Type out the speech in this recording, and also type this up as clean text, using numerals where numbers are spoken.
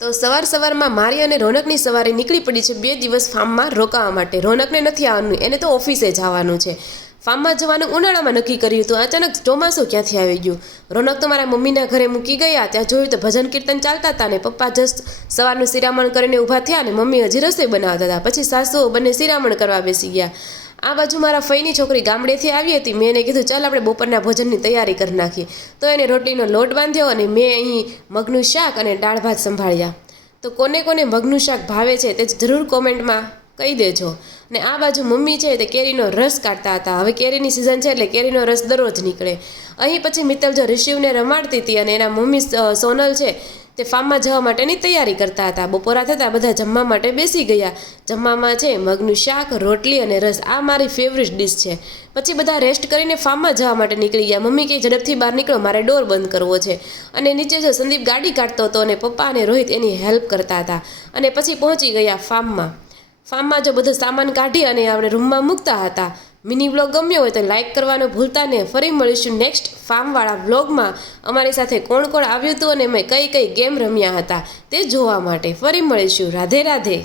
તો સવારમાં મારી અને રોનકની સવારે નીકળી પડી છે 2 દિવસ ફાર્મમાં રોકાવા માટે. રોનકને નથી આવવાનું, એને તો ઓફિસે જવાનું છે. ફાર્મમાં જવાનું ઉનાળામાં નક્કી કર્યું હતું, અચાનક ચોમાસું ક્યાંથી આવી ગયું. રોનક તો મારા મમ્મીના ઘરે મૂકી ગયા. ત્યાં જોયું તો ભજન કીર્તન ચાલતા હતા ને પપ્પા જસ્ટ સવારનું શિરામણ કરીને ઊભા થયા ને મમ્મી હજી રસોઈ બનાવતા હતા. પછી સાસુઓ બંને શિરામણ કરવા બેસી ગયા. આ બાજુ મારા ફઈની છોકરી ગામડેથી આવી હતી. મેં એને કીધું ચાલ આપણે બપોરના ભોજનની તૈયારી કરી નાખીએ. તો એને રોટલીનો લોટ બાંધ્યો અને મેં અહીં મગનું શાક અને દાળ ભાત સંભાળ્યા. તો કોને કોને મગનું શાક ભાવે છે તે જરૂર કોમેન્ટમાં કહી દેજો. ને આ બાજુ મમ્મી છે તે કેરીનો રસ કાઢતા હતા. હવે કેરીની સિઝન છે એટલે કેરીનો રસ દરરોજ નીકળે. અહીં પછી મિત્તલ જો ઋષિવને રમાડતી હતી અને એના મમ્મી સોનલ છે તે ફાર્મમાં જવા માટેની તૈયારી કરતા હતા. બપોરા થતાં બધા જમવા માટે બેસી ગયા. જમવામાં છે મગનું શાક, રોટલી અને રસ. આ મારી ફેવરેટ ડિશ છે. પછી બધા રેસ્ટ કરીને ફાર્મમાં જવા માટે નીકળી ગયા. મમ્મી કે ઝડપથી બહાર નીકળો, મારે ડોર બંધ કરવો છે. અને નીચે જો સંદીપ ગાડી કાઢતો હતો અને પપ્પા અને રોહિત એની હેલ્પ કરતા હતા. અને પછી પહોંચી ગયા ફાર્મમાં જો બધો સામાન કાઢી અને આપણે રૂમમાં મૂકતા હતા. મિની વ્લોગ ગમ્યો હોય તો લાઇક કરવાનું ભૂલતા નહીં. ફરી મળીશું નેક્સ્ટ ફાર્મવાળા વ્લોગમાં. અમારી સાથે કોણ કોણ આવ્યું હતું અને અમે કઈ કઈ ગેમ રમ્યા હતા તે જોવા માટે. ફરી મળીશું. રાધે રાધે.